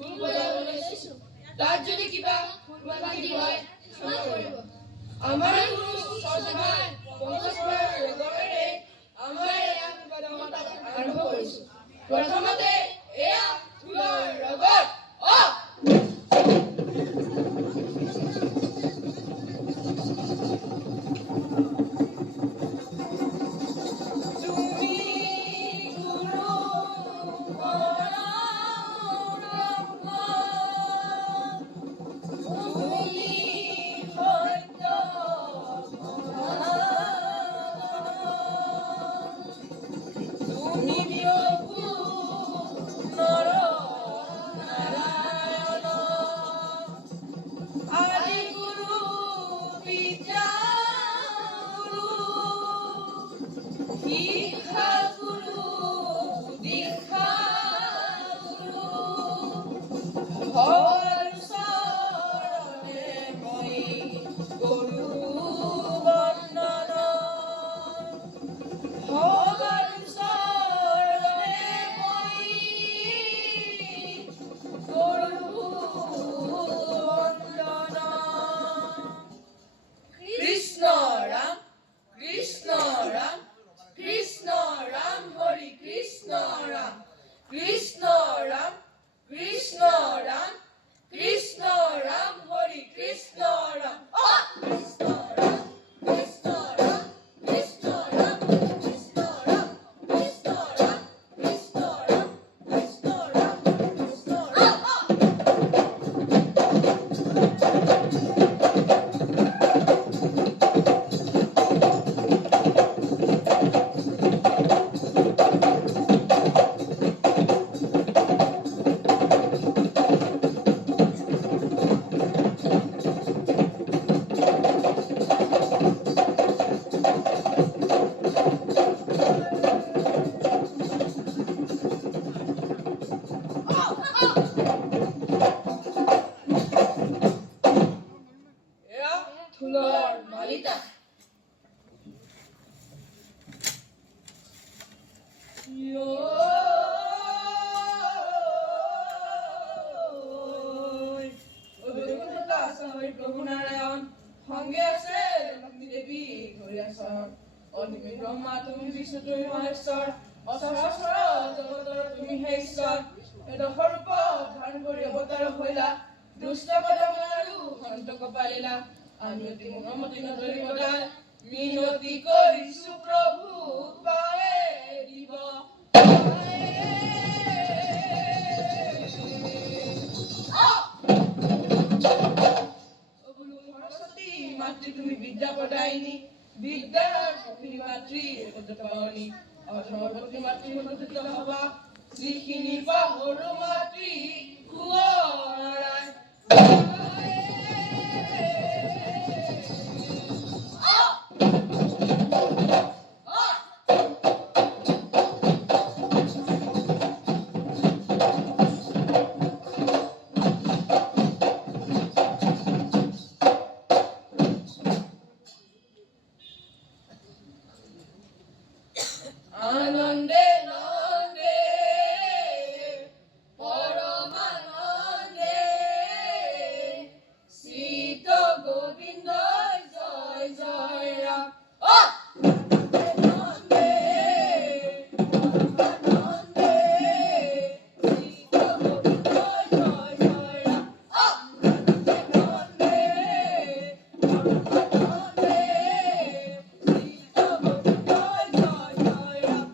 ঢোল বজাবলৈ লৈছো। তাত যদি কিবা ভুল-ভ্ৰান্তি হয় ক্ষমা কৰিব। আমাৰ গুৰু সৰজভাই পংকজৰ ৰগৰেৰে আমাৰ এয়া বিবাদমতা আৰম্ভ কৰিছো। প্ৰথমতে এয়া ঢোলৰ ৰগৰ ঢোলৰ মালিতা। প্ৰভু নাৰায়ণ সংগে আছে লক্ষ্মী দেৱী ঘৰিয়াচৰ। অনিমি ব্ৰহ্মা তুমি বিষ্ণু তুমি মহেশ্বৰ। অচৰাচৰ জগতৰ তুমি হে ঈশ্বৰ। এডোখৰ ৰূপ ধাৰণ কৰি অৱতাৰ হৈলা। দুষ্ট পদমাৰু সন্তক পালিলা। আমি অতি মনোমতি নজৰি বদাই মিনতি কৰিছো প্ৰভু পায়ে দিব। সৰস্বতী মাতৃ তুমি বিদ্যা প্ৰদায়িনী। বিদ্যাৰ পত্নী মাতৃ পাৱনী। অধৰ্মপত্নী মাতৃ অনুষ্ঠিত হবা। যিখিনি পাহৰো মাতৃ সোঁৱৰাই। আনন্দে নন্দে পৰমানন্দে শ্ৰীত গোবিন্দ জয় জয় ৰাম। নন্দে পৰমানন্দে শ্ৰীত গোবিন্দ জয় জয় ৰাম। নন্দে পৰমানন্দে শ্ৰীত গোবিন্দ জয় জয় ৰাম।